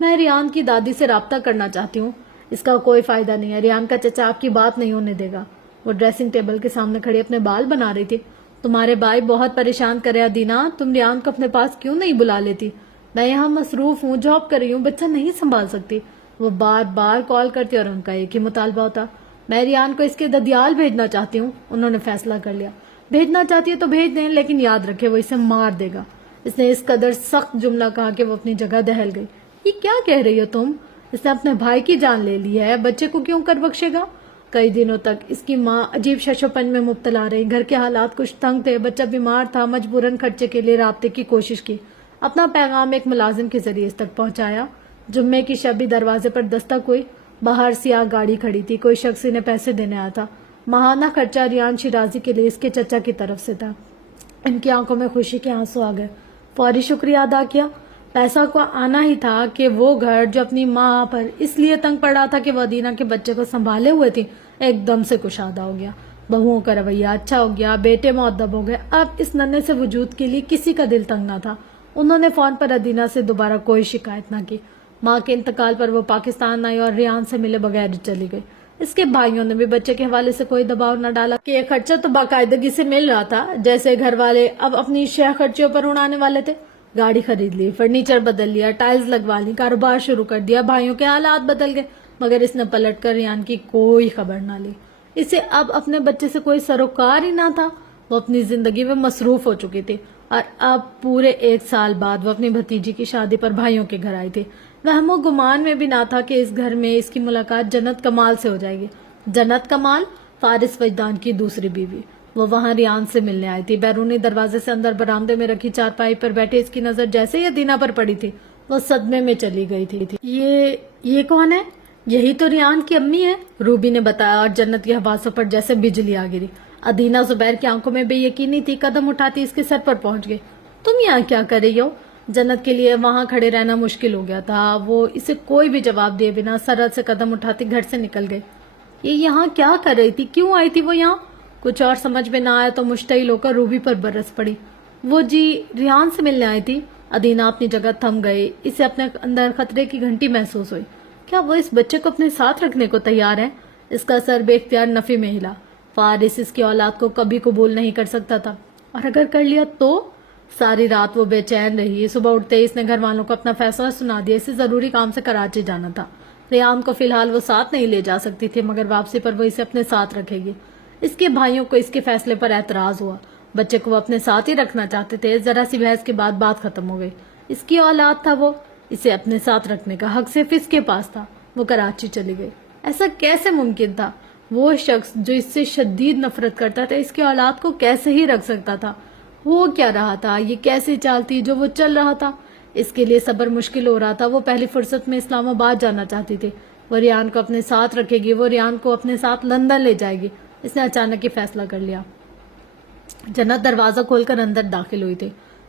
میں ریان کی دادی سے رابطہ کرنا چاہتی ہوں. اس کا کوئی فائدہ نہیں ہے. ریان کا چچا آپ کی بات نہیں ہونے دے گا. وہ ڈریسنگ ٹیبل کے سامنے کھڑی اپنے بال بنا رہی تھی. تمہارے بھائی بہت پریشان کرے ادینا. تم ریان کو اپنے پاس کیوں نہیں بلا لیتی؟ میں یہاں مصروف ہوں، جاب کر رہی ہوں، بچہ نہیں سنبھال سکتی. وہ بار بار کال کرتی اور ان کا ایک ہی مطالبہ ہوتا، میں ریان کو اس کے ددیال بھیجنا چاہتی ہوں. انہوں نے فیصلہ کر لیا. بھیجنا چاہتی ہے تو بھیج دیں، لیکن یاد رکھے وہ اسے مار دے گا. اس نے اس قدر سخت جملہ کہا کہ وہ اپنی جگہ دہل گئی. یہ کیا کہہ رہی ہو تم؟ اس نے اپنے بھائی کی جان لے لی ہے، بچے کو کیوں کر بخشے گا؟ کئی دنوں تک اس کی ماں عجیب ششوپن میں مبتلا رہی. گھر کے حالات کچھ تنگ تھے، بچہ بیمار تھا، مجبوراً خرچے کے لیے رابطے کی کوشش کی. اپنا پیغام ایک ملازم کے ذریعے اس تک پہنچایا. جمعے کی شب دروازے پر دستک ہوئی. باہر سیاہ گاڑی کھڑی تھی. کوئی شخص انہیں پیسے دینے آیا تھا. ماہانہ خرچہ ریان شیرازی کے لیے اس کے چچا کی طرف سے تھا. ان کی آنکھوں میں خوشی کے آنسو آ گئے. فوری شکریہ ادا کیا. پیسہ کو آنا ہی تھا کہ وہ گھر جو اپنی ماں پر اس لیے تنگ پڑ رہا تھا کہ وہ ادینا کے بچے کو سنبھالے ہوئے تھی، ایک دم سے کشادہ ہو گیا. بہوؤں کا رویہ اچھا ہو گیا، بیٹے مؤدب ہو گئے. اب اس ننھے سے وجود کے لیے کسی کا دل تنگ نہ تھا. انہوں نے فون پر ادینا سے دوبارہ کوئی شکایت نہ کی. ماں کے انتقال پر وہ پاکستان آئی اور ریان سے ملے بغیر چلی گئی. اس کے بھائیوں نے بھی بچے کے حوالے سے کوئی دباؤ نہ ڈالا کہ یہ خرچہ تو باقاعدگی سے مل رہا تھا، جیسے گھر والے اب اپنی شہ خرچیوں پر اڑانے والے تھے. گاڑی خرید لی، فرنیچر بدل لیا، ٹائلز لگوا لی، کاروبار شروع کر دیا. بھائیوں کے حالات بدل گئے، مگر اس نے پلٹ کر ریان کی کوئی خبر نہ لی. اسے اب اپنے بچے سے کوئی سروکار ہی نہ تھا. وہ اپنی زندگی میں مصروف ہو چکی تھی اور اب پورے 1 سال بعد وہ اپنی بھتیجی کی شادی پر بھائیوں کے گھر آئی تھی. وہم و گمان میں بھی نہ تھا کہ اس گھر میں اس کی ملاقات جنت کمال سے ہو جائے گی. جنت کمال، فارس وجدان کی دوسری بیوی. وہ وہاں ریان سے ملنے آئی تھی. بیرونی دروازے سے اندر برآمدے میں رکھی چارپائی پر بیٹھے اس کی نظر جیسے ہی ادینا پر پڑی تھی وہ صدمے میں چلی گئی تھی. یہ کون ہے؟ یہی تو ریان کی امی ہے، روبی نے بتایا اور جنت کی حواسوں پر جیسے بجلی آ گری. ادینا زبیر کی آنکھوں میں بے یقینی تھی. قدم اٹھاتی اس کے سر پر پہنچ گئی. تم یہاں کیا کر رہی ہو؟ جنت کے لیے وہاں کھڑے رہنا مشکل ہو گیا تھا. وہ اسے کوئی بھی جواب دیے بنا سرعت سے قدم اٹھاتی گھر سے نکل گئی. یہ یہاں کیا کر رہی تھی؟ کیوں آئی تھی وہ یہاں؟ کچھ اور سمجھ میں نہ آیا تو مشتعل ہو کر روبی پر برس پڑی. وہ جی ریان سے ملنے آئی تھی. ادینا اپنی جگہ تھم گئی. اسے اپنے اندر خطرے کی گھنٹی محسوس ہوئی. کیا وہ اس بچے کو اپنے ساتھ رکھنے کو تیار ہے؟ اس کا سر بے اختیار نفی میں ہلا. فارس اس کی اولاد کو کبھی قبول نہیں کر سکتا تھا، اور اگر کر لیا تو؟ ساری رات وہ بے چین رہی. صبح اٹھتے ہی اس نے گھر والوں کو اپنا فیصلہ سنا دیا. اسے ضروری کام سے کراچی جانا تھا. ریان کو فی الحال وہ ساتھ نہیں لے جا سکتی تھی، مگر واپسی پر وہ اسے اپنے ساتھ رکھے گی. اس کے بھائیوں کو اس کے فیصلے پر اعتراض ہوا. بچے کو وہ اپنے ساتھ ہی رکھنا چاہتے تھے. ذرا سی بحث کے بعد بات ختم ہو گئی. اس کی اولاد تھا وہ، اسے اپنے ساتھ رکھنے کا حق صرف اس کے پاس تھا. وہ کراچی چلی گئی. ایسا کیسے ممکن تھا؟ وہ شخص جو اس سے شدید نفرت کرتا تھا اس کی اولاد کو کیسے ہی رکھ سکتا تھا؟ ہو کیا رہا تھا؟ یہ کیسی چال تھی جو وہ چل رہا تھا؟ اس کے لیے صبر مشکل ہو رہا تھا. وہ پہلی فرصت میں اسلام آباد جانا چاہتی تھی. وہ ریان کو اپنے ساتھ رکھے گی. وہ ریان کو اپنے ساتھ لندن لے جائے گی. اس نے اچانک یہ فیصلہ کر لیا. جنت دروازہ کھول کر اندر داخل ہوئی تھی.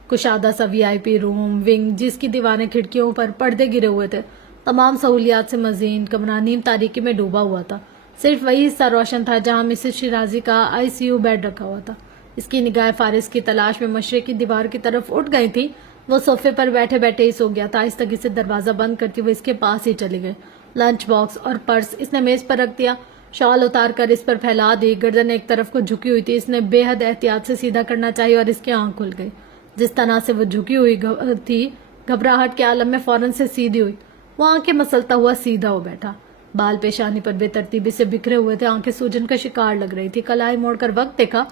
کشادہ سا VIP روم ونگ جس کی دیواریں کھڑکیوں پر پردے گرے ہوئے تھے. تمام سہولیات سے مزین کمرہ نیم تاریکی میں ڈوبا ہوا تھا. صرف وہی حصہ روشن تھا جہاں مسز شیرازی کا ICU بیڈ رکھا ہوا تھا. اس کی نگاہ فارس کی تلاش میں مشرق کی دیوار کی طرف اٹھ گئی تھی. وہ صوفے پر بیٹھے بیٹھے ہی سو گیا تھا. آہستگی سے دروازہ بند کرتی وہ اس کے پاس ہی چلی گئی. لنچ باکس اور پرس اس نے میز پر رکھ دیا. شال اتار کر اس پر پھیلا دی. گردن ایک طرف کو جھکی ہوئی تھی. اس نے بے حد احتیاط سے سیدھا کرنا چاہیے اور اس کی آنکھ کھل گئی. جس طرح سے وہ جھکی ہوئی تھی گھبراہٹ کے عالم میں فوراً سے سیدھی ہوئی. وہ آنکھیں مسلتا ہوا سیدھا ہو بیٹھا. بال پیشانی پر بے ترتیبی سے بکھرے ہوئے تھے. آنکھیں سوجن کا شکار لگ رہی تھی. کلائی موڑ کر وقت دیکھا.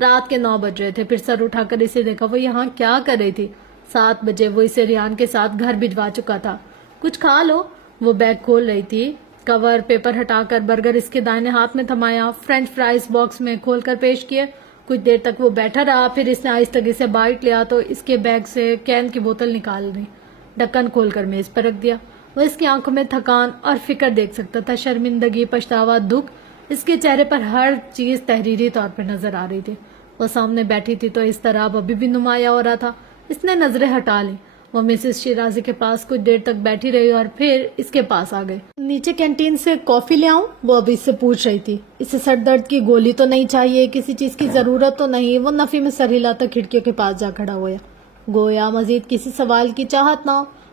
رات کے 9 بج رہے تھے. پھر سر اٹھا کر اسے دیکھا. وہ یہاں کیا کر رہی تھی؟ 7 بجے وہ اسے ریان کے ساتھ گھر بھجوا چکا تھا. کچھ کھا لو. وہ بیگ کھول رہی تھی. کور پیپر ہٹا کر برگر اس کے دائیں ہاتھ میں تھمایا. فرینچ فرائز باکس میں کھول کر پیش کیے. کچھ دیر تک وہ بیٹھا رہا. پھر اس نے آہستگی سے بائٹ لیا تو اس کے بیگ سے کین کی بوتل نکال لی. ڈھکن کھول کر میز پر رکھ دیا. وہ اس کی آنکھوں میں تھکان اور فکر دیکھ سکتا تھا. شرمندگی، پچھتاوا، دکھ. اس کے چہرے پر ہر چیز تحریری طور پر نظر آ رہی تھی. وہ سامنے بیٹھی تھی تو اس طرح ابھی بھی نمایاں ہو رہا تھا. اس نے نظریں ہٹا لی. وہ مسز شیرازی کے پاس کچھ دیر تک بیٹھی رہی اور پھر اس کے پاس آ گئی. نیچے کینٹین سے کافی لے آؤں؟ وہ ابھی اس سے پوچھ رہی تھی. اسے سر درد کی گولی تو نہیں چاہیے؟ کسی چیز کی ضرورت تو نہیں؟ وہ نفی میں سر ہلاتا کھڑکیوں کے پاس جا کھڑا ہوا. گویا مزید کسی سوال کی چاہت نہ ہو.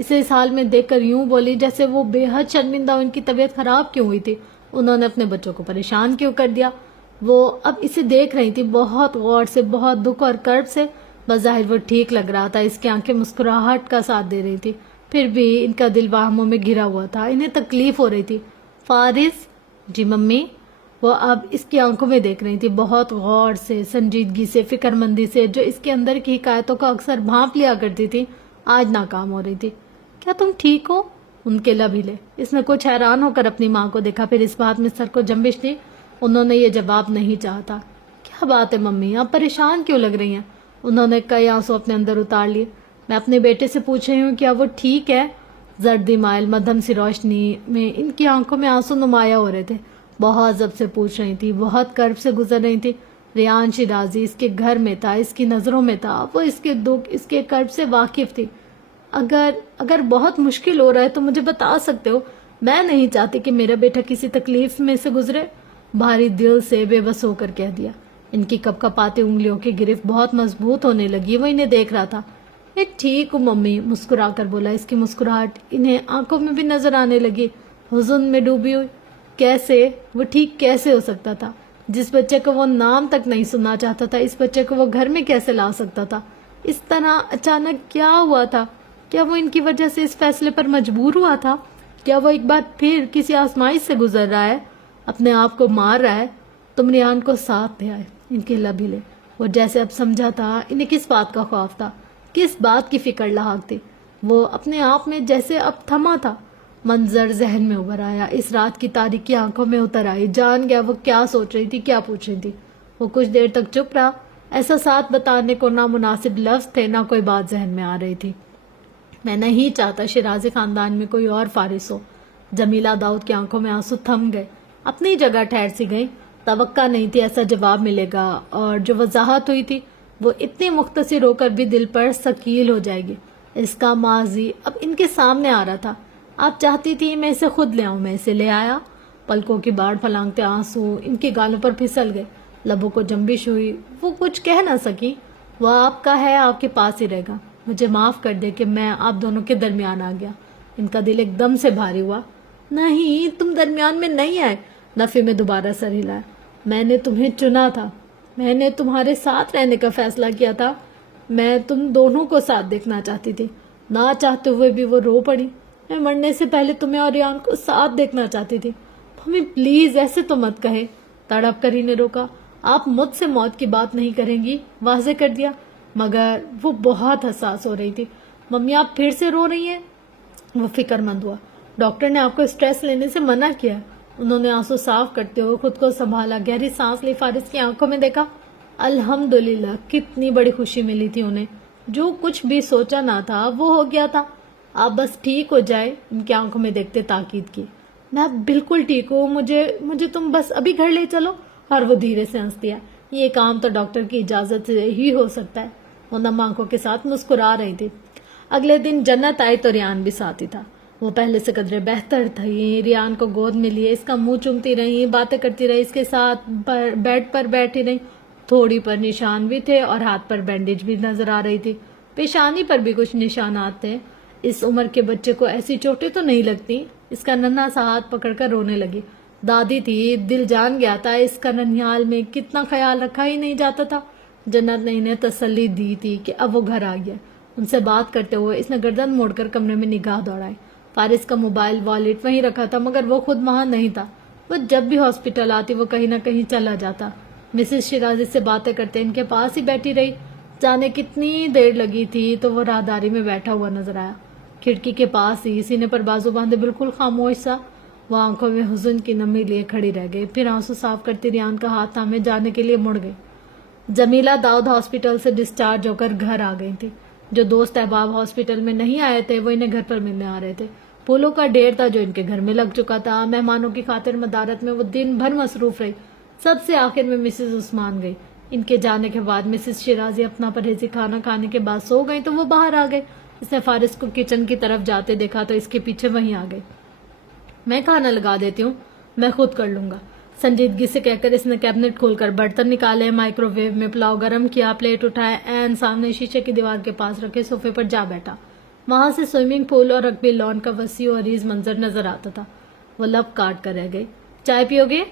اسے اس حال میں دیکھ کر یوں بولی جیسے وہ بے حد شرمندہ ان کی طبیعت خراب کیوں ہوئی تھی، انہوں نے اپنے بچوں کو پریشان کیوں کر دیا۔ وہ اب اسے دیکھ رہی تھی بہت غور سے، بہت دکھ اور کرب سے۔ بظاہر وہ ٹھیک لگ رہا تھا، اس کی آنکھیں مسکراہٹ کا ساتھ دے رہی تھی، پھر بھی ان کا دل واہموں میں گھرا ہوا تھا، انہیں تکلیف ہو رہی تھی۔ فارس؟ جی ممی؟ وہ اب اس کی آنکھوں میں دیکھ رہی تھی، بہت غور سے، سنجیدگی سے، فکر مندی سے، جو اس کے اندر کی حکایتوں کو اکثر بھانپ لیا کرتی تھی، آج ناکام ہو رہی تھی۔ کیا تم ٹھیک ہو؟ ان کے لب ہلے۔ اس نے کچھ حیران ہو کر اپنی ماں کو دیکھا، پھر اس بات میں سر کو جنبش تھی۔ انہوں نے یہ جواب نہیں چاہا تھا۔ کیا بات ہے ممی، آپ پریشان کیوں لگ رہی ہیں؟ انہوں نے کئی آنسو اپنے اندر اتار لیے۔ میں اپنے بیٹے سے پوچھ رہی ہوں کیا وہ ٹھیک ہے؟ زردی مائل مدھم سی روشنی میں ان کی آنکھوں میں آنسو نمایاں ہو رہے تھے۔ بہت ضبط سے پوچھ رہی تھی، بہت کرب سے گزر رہی تھی۔ ریان شیرازی اس کے گھر میں تھا، اس کی نظروں میں تھا، وہ اس کے دکھ، اس کے کرب سے واقف تھی۔ اگر بہت مشکل ہو رہا ہے تو مجھے بتا سکتے ہو، میں نہیں چاہتی کہ میرا بیٹا کسی تکلیف میں سے گزرے۔ بھاری دل سے بے بس ہو کر کہہ دیا۔ ان کی کپ کپاتی انگلیوں کی گرفت بہت مضبوط ہونے لگی، وہ انہیں دیکھ رہا تھا۔ میں ٹھیک ہوں ممی، مسکرا کر بولا۔ اس کی مسکراہٹ انہیں آنکھوں میں بھی نظر آنے لگی، حزن میں ڈوبی ہوئی۔ کیسے؟ وہ ٹھیک کیسے ہو سکتا تھا؟ جس بچے کو وہ نام تک نہیں سننا چاہتا تھا، اس بچے کو وہ گھر میں کیسے لا سکتا تھا؟ اس طرح اچانک کیا ہوا تھا؟ کیا وہ ان کی وجہ سے اس فیصلے پر مجبور ہوا تھا؟ کیا وہ ایک بار پھر کسی آزمائش سے گزر رہا ہے، اپنے آپ کو مار رہا ہے؟ تم ریان کو ساتھ لے آئے۔ ان کے لب ہلے۔ وہ جیسے اب سمجھا تھا انہیں کس بات کا خوف تھا، کس بات کی فکر لاحق تھی۔ وہ اپنے آپ میں جیسے اب تھما تھا۔ منظر ذہن میں ابھر آیا، اس رات کی تاریکی آنکھوں میں اتر آئی۔ جان گیا وہ کیا سوچ رہی تھی، کیا پوچھ رہی تھی۔ وہ کچھ دیر تک چپ رہا۔ ایسا ساتھ بتانے کو نہ مناسب لفظ تھے، نہ کوئی بات ذہن میں آ رہی تھی۔ میں نہیں چاہتا شیرازی خاندان میں کوئی اور فارس ہو۔ جمیلہ داؤد کی آنکھوں میں آنسو تھم گئے، اپنی جگہ ٹھہر سی گئی۔ توقع نہیں تھی ایسا جواب ملے گا، اور جو وضاحت ہوئی تھی وہ اتنی مختصر ہو کر بھی دل پر ثقیل ہو جائے گی۔ اس کا ماضی اب ان کے سامنے آ رہا تھا۔ آپ چاہتی تھی میں اسے خود لے آؤں، میں اسے لے آیا۔ پلکوں کی باڑ پھلانگتے آنسو ان کے گالوں پر پھسل گئے، لبوں کو جنبش ہوئی۔ وہ کچھ کہہ نہ سکی۔ وہ آپ کا ہے، آپ کے پاس ہی رہے گا۔ مجھے معاف کر دے کہ میں آپ دونوں کے درمیان آ گیا۔ ان کا دل ایک دم سے بھاری ہوا۔ نہیں، تم درمیان میں نہیں آئے۔ نفی میں دوبارہ سر ہلایا۔ میں نے تمہیں چنا تھا، میں نے تمہارے ساتھ رہنے کا فیصلہ کیا تھا۔ میں تم دونوں کو ساتھ دیکھنا چاہتی تھی، نہ چاہتے ہوئے بھی وہ رو پڑی۔ میں مرنے سے پہلے تمہیں اور ریان کو ساتھ دیکھنا چاہتی تھی۔ ممی پلیز ایسے تو مت کہے، تڑپ کر ہی نے روکا۔ آپ مجھ سے موت کی بات نہیں کریں گی، واضح کر دیا۔ مگر وہ بہت حساس ہو رہی تھی۔ ممی آپ پھر سے رو رہی ہیں؟ وہ فکر مند ہوا۔ ڈاکٹر نے آپ کو اسٹریس لینے سے منع کیا۔ انہوں نے آنسو صاف کرتے ہوئے خود کو سنبھالا، گہری سانس لی، فارس کی آنکھوں میں دیکھا۔ الحمدللہ، کتنی بڑی خوشی ملی تھی انہیں۔ جو کچھ بھی سوچا نہ تھا وہ ہو گیا تھا۔ آپ بس ٹھیک ہو جائے، ان کی آنکھوں میں دیکھتے تاکید کی۔ میں بالکل ٹھیک ہوں، مجھے تم بس ابھی گھر لے چلو۔ اور وہ دھیرے سے ہنس دیا۔ یہ کام تو ڈاکٹر کی اجازت سے ہی ہو سکتا ہے۔ وہ نم آنکھوں کے ساتھ مسکرا رہی تھی۔ اگلے دن جنت آئی تو ریان بھی ساتھ ہی تھا۔ وہ پہلے سے قدرے بہتر تھی۔ ریان کو گود میں لیے اس کا منہ چومتی رہی، باتیں کرتی رہی، اس کے ساتھ بیڈ پر بیٹھی رہی۔ تھوڑی پر نشان بھی تھے اور ہاتھ پر بینڈیج بھی نظر آ رہی تھی۔ پیشانی پر بھی کچھ نشانات تھے۔ اس عمر کے بچے کو ایسی چوٹیں تو نہیں لگتی۔ اس کا ننھا سا ہاتھ پکڑ کر رونے لگی۔ دادی تھی، دل جان گیا تھا اس کا ننھیال میں کتنا خیال رکھا ہی نہیں جاتا تھا۔ جنت نے انہیں تسلی دی تھی کہ اب وہ گھر آ گیا۔ ان سے بات کرتے ہوئے اس نے گردن موڑ کر کمرے میں نگاہ دوڑائی۔ فارس کا موبائل والیٹ وہیں رکھا تھا، مگر وہ خود وہاں نہیں تھا۔ وہ جب بھی ہاسپٹل آتی وہ کہیں نہ کہیں چلا جاتا۔ مسز شیرازی سے باتیں کرتے ان کے پاس ہی بیٹھی رہی۔ جانے کتنی دیر لگی تھی تو وہ راہداری میں بیٹھا ہوا نظر آیا، کھڑکی کے پاس ہی، سینے پر بازو باندھے، بالکل خاموش سا۔ وہ آنکھوں میں حزن کی نمی لیے کھڑی رہ گئی، پھر آنسو صاف کرتی ریان کا ہاتھ تھامے جانے کے لیے مڑ گئی۔ جمیلہ داؤد ہاسپٹل سے ڈسچارج ہو کر گھر آ گئی تھی۔ جو دوست احباب ہاسپٹل میں نہیں آئے تھے وہ انہیں گھر پر ملنے آ رہے تھے۔ پھولوں کا ڈھیر تھا جو ان کے گھر میں لگ چکا تھا۔ مہمانوں کی خاطر مدارت میں وہ دن بھر مصروف رہی۔ سب سے آخر میں مسز عثمان گئی۔ ان کے جانے کے بعد مسز شیرازی اپنا پرہیزی کھانا کھانے کے بعد سو گئی تو وہ باہر آ گئی۔ اس نے فارس کو کچن کی طرف جاتے دیکھا تو اس کے پیچھے وہیں آ گئی۔ میں کھانا لگا دیتی ہوں، میں خود کر لوں گا، سنجیدگی سے کہہ کر اس نے کیبنٹ کھول کر برتن نکالے، مائکرو ویو میں پلاؤ گرم کیا، پلیٹ اٹھائے، عین سامنے شیشے کی دیوار کے پاس رکھے صوفے پر جا بیٹھا۔ وہاں سے سوئمنگ پول اور رگبی لان کا وسیع و عریض منظر نظر آتا تھا۔ وہ لب کاٹ کر رہ گئی۔ چائے پیو گے؟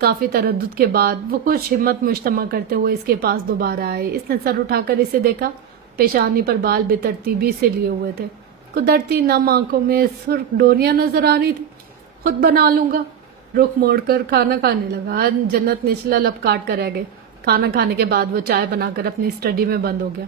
کافی تردد کے بعد وہ کچھ ہمت مجتمع کرتے ہوئے اس کے پاس دوبارہ آئے۔ اس نے سر اٹھا کر اسے دیکھا۔ پیشانی پر بال بے ترتیبی سے لیے ہوئے تھے۔ قدرتی نم آنکھوں میں سرخ ڈوریاں نظر آ رہی تھی۔ خود بنا لوں گا۔ رخ موڑ کر کھانا کھانے لگا۔ جنت نچلا لب کاٹ کر رہ گئی۔ کھانا کھانے کے بعد وہ چائے بنا کر اپنی اسٹڈی میں بند ہو گیا۔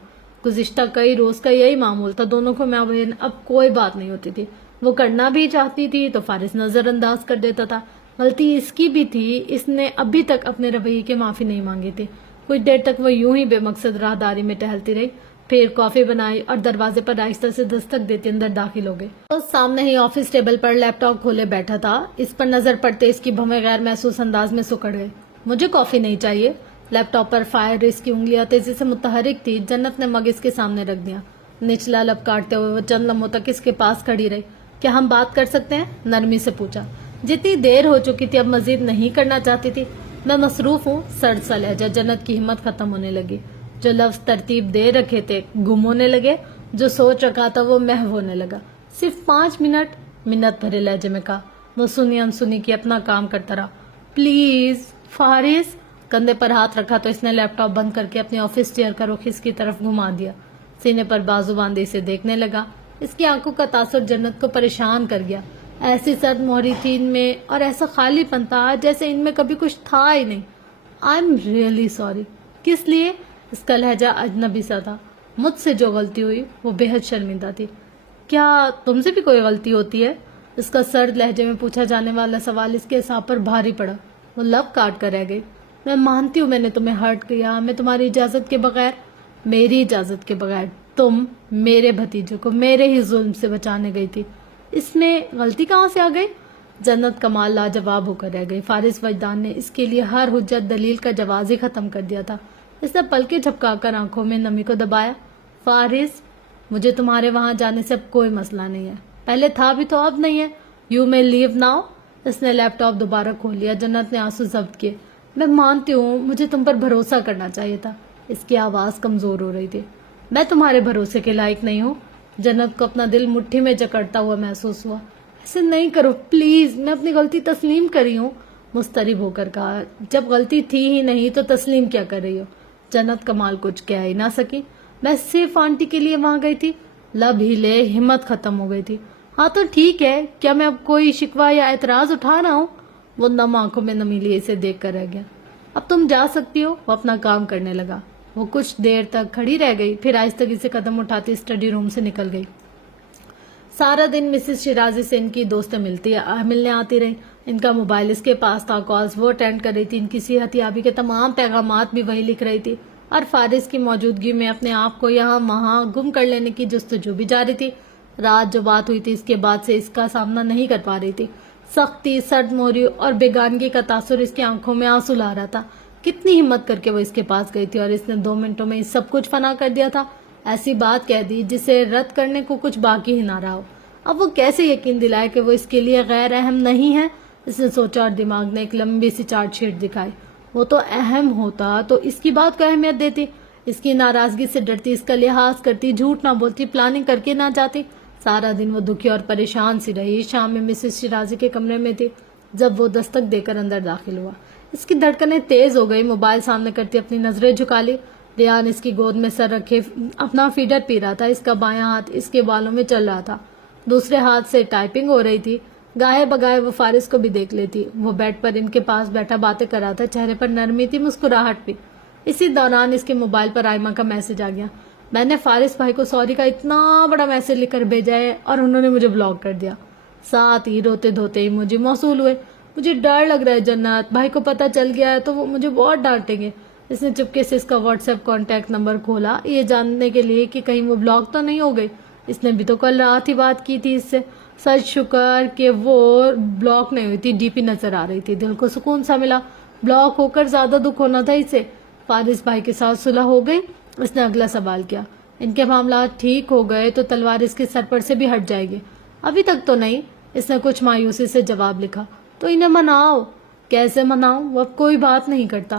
گزشتہ کئی روز کا یہی معمول تھا۔ دونوں کو مابین اب کوئی بات نہیں ہوتی تھی۔ وہ کرنا بھی چاہتی تھی تو فارس نظر انداز کر دیتا تھا۔ غلطی اس کی بھی تھی، اس نے ابھی تک اپنے رویے کی معافی نہیں مانگی تھی۔ کچھ دیر تک وہ یوں ہی بے مقصد راہداری میں ٹہلتی رہی، پھر کافی بنائی اور دروازے پر آہستہ سے دستک دیتے اندر داخل ہو گئی۔ تو سامنے ہی آفس ٹیبل پر لیپ ٹاپ کھولے بیٹھا تھا۔ اس پر نظر پڑتے اس کی بھویں غیر محسوس انداز میں سکڑ گئی۔ مجھے کافی نہیں چاہیے۔ لیپ ٹاپ پر فائر اس کی انگلیاں تیزی سے متحرک تھی۔ جنت نے مگ اس کے سامنے رکھ دیا۔ نچلا لب کاٹتے ہوئے وہ چند لمحوں تک اس کے پاس کھڑی رہی۔ کیا ہم بات کر سکتے ہیں؟ نرمی سے پوچھا۔ جتنی دیر ہو چکی تھی اب مزید نہیں کرنا چاہتی تھی۔ میں مصروف ہوں۔ سرد سا لہجہ۔ جنت کی ہمت ختم ہونے لگی۔ جو لفظ ترتیب دے رکھے تھے گم ہونے لگے، جو سوچ رکھا تھا وہ محو ہونے لگا۔ صرف 5 منٹ، منت بھرے لہجے میں کہا۔ وہ سنی انسنی کی اپنا کام کرتا رہا۔ پلیز فارس۔ کندھے پر ہاتھ رکھا تو اس نے لیپ ٹاپ بند کر کے اپنی آفس چیئر کا رخ اس کی طرف گھما دیا۔ سینے پر بازو باندھے اسے دیکھنے لگا۔ اس کی آنکھوں کا تاثر جنت کو پریشان کر گیا۔ ایسی سرد مہری تھی ان میں اور ایسا خالی پن تھا جیسے ان میں کبھی کچھ تھا ہی نہیں۔ I am really sorry. کس لیے؟ اس کا لہجہ اجنبی سا تھا۔ مجھ سے جو غلطی ہوئی وہ بے حد شرمندہ تھی۔ کیا تم سے بھی کوئی غلطی ہوتی ہے؟ اس کا سرد لہجے میں پوچھا جانے والا سوال اس کے اعصاب پر بھاری پڑا۔ وہ لب کاٹ کر رہ گئی۔ میں مانتی ہوں میں نے تمہیں ہرٹ کیا، میں تمہاری اجازت کے بغیر، میری اجازت کے بغیر تم میرے بھتیجے کو میرے ہی ظلم سے بچانے گئی تھی۔ اس میں غلطی کہاں سے آ گئی؟ جنت کمال لاجواب ہو کر رہ گئی۔ فارس وجدان نے اس کے لیے ہر حجت دلیل کا جواز ہی ختم کر دیا تھا۔ اس نے پلکیں جھپکا کر آنکھوں میں نمی کو دبایا۔ فارس، مجھے تمہارے وہاں جانے سے اب کوئی مسئلہ نہیں ہے۔ پہلے تھا بھی تو اب نہیں ہے۔ یو میں لیو ناؤ۔ اس نے لیپ ٹاپ دوبارہ کھول لیا۔ جنت نے آنسو ضبط کیے۔ میں مانتی ہوں مجھے تم پر بھروسہ کرنا چاہیے تھا۔ اس کی آواز کمزور ہو رہی تھی۔ میں تمہارے بھروسے کے لائق نہیں ہوں۔ جنت کو اپنا دل مٹھی میں جکڑتا ہوا محسوس ہوا۔ ایسے نہیں کرو پلیز، میں اپنی غلطی تسلیم کری ہوں، مضطرب ہو کر کہا۔ جب غلطی تھی ہی نہیں تو تسلیم کیا کر رہی ہو؟ جنت کمال کچھ کہہ ہی نہ سکی۔ میں صرف آنٹی کے لیے وہاں گئی تھی۔ لب ہلے، ہمت ختم ہو گئی تھی۔ ہاں تو ٹھیک ہے، کیا میں اب کوئی شکوہ یا اعتراض اٹھا رہا ہوں؟ وہ نم آنکھوں میں نمی لیے اسے دیکھ کر رہ گیا۔ اب تم جا سکتی ہو۔ وہ اپنا کام کرنے لگا۔ وہ کچھ دیر تک کھڑی رہ گئی، پھر آہستگی سے قدم اٹھاتی اسٹڈی روم سے نکل گئی۔ سارا دن مسز شیرازی سے ان کی دوستیں ملنے آتی رہی۔ ان کا موبائل اس کے پاس تھا، کالز وہ اٹینڈ کر رہی تھی، ان کی صحت یابی کے تمام پیغامات بھی وہی لکھ رہی تھی، اور فارس کی موجودگی میں اپنے آپ کو یہاں وہاں گم کر لینے کی جستجو بھی جاری تھی۔ رات جو بات ہوئی تھی اس کے بعد سے اس کا سامنا نہیں کر پا رہی تھی۔ سختی، سرد موری اور بیگانگی کا تاثر اس کی آنکھوں میں آنسو لا رہا تھا۔ کتنی ہمت کر کے وہ اس کے پاس گئی تھی اور اس نے 2 منٹوں میں سب کچھ فنا کر دیا تھا۔ ایسی بات کہہ دی جسے رد کرنے کو کچھ باقی ہی نہ رہا ہو۔ اب وہ کیسے یقین دلائے کہ وہ اس کے لیے غیر اہم نہیں ہے؟ اس نے سوچا اور دماغ نے ایک لمبی سی چارٹ شیٹ دکھائی۔ وہ تو اہم ہوتا تو اس کی بات کو اہمیت دیتی، اس کی ناراضگی سے ڈرتی، اس کا لحاظ کرتی، جھوٹ نہ بولتی، پلاننگ کر کے نہ جاتی۔ سارا دن وہ دکھی اور پریشان سی رہی۔ شام میں مسز شیرازی کے کمرے میں تھی جب وہ دستک دے کر اندر داخل ہوا۔ اس کی دھڑکنیں تیز ہو گئی۔ موبائل سامنے کرتی اپنی نظریں جھکا لی۔ ریان اس کی گود میں سر رکھے اپنا فیڈر پی رہا تھا۔ اس کا بایاں ہاتھ اس کے بالوں میں چل رہا تھا، دوسرے ہاتھ سے ٹائپنگ ہو رہی تھی۔ گاہے بگاہے وہ فارس کو بھی دیکھ لیتی۔ وہ بیڈ پر ان کے پاس بیٹھا باتیں کر رہا تھا، چہرے پر نرمی تھی، مسکراہٹ بھی۔ اسی دوران اس کے موبائل پر آئمہ کا میسج آ گیا۔ میں نے فارس بھائی کو سوری کا اتنا بڑا میسج لکھ کر بھیجا ہے اور انہوں نے مجھے بلاک کر دیا۔ ساتھ ہی روتے دھوتے ہی مجھے موصول ہوئے۔ مجھے ڈر لگ رہا ہے جنت، بھائی کو پتہ چل گیا ہے تو وہ مجھے بہت ڈانٹیں گے۔ اس نے چپکے سے اس کا واٹس ایپ کانٹیکٹ نمبر کھولا، یہ جاننے کے لیے کہ کہیں وہ بلاک تو نہیں ہو گئی۔ اس نے بھی تو کل رات ہی بات کی تھی اس سے۔ سچ شکر کہ وہ بلاک نہیں ہوئی تھی، ڈی پی نظر آ رہی تھی۔ دل کو سکون سا ملا۔ بلاک ہو کر زیادہ دکھ ہونا تھا اسے۔ فارس بھائی کے ساتھ صلح ہو گئی؟ اس نے اگلا سوال کیا۔ ان کے معاملات ٹھیک ہو گئے تو تلوار اس کے سر پر سے بھی ہٹ جائے گی۔ ابھی تک تو نہیں، اس نے کچھ مایوسی سے جواب لکھا۔ تو انہیں مناؤ۔ کیسے مناؤں؟ وہ اب کوئی بات نہیں کرتا۔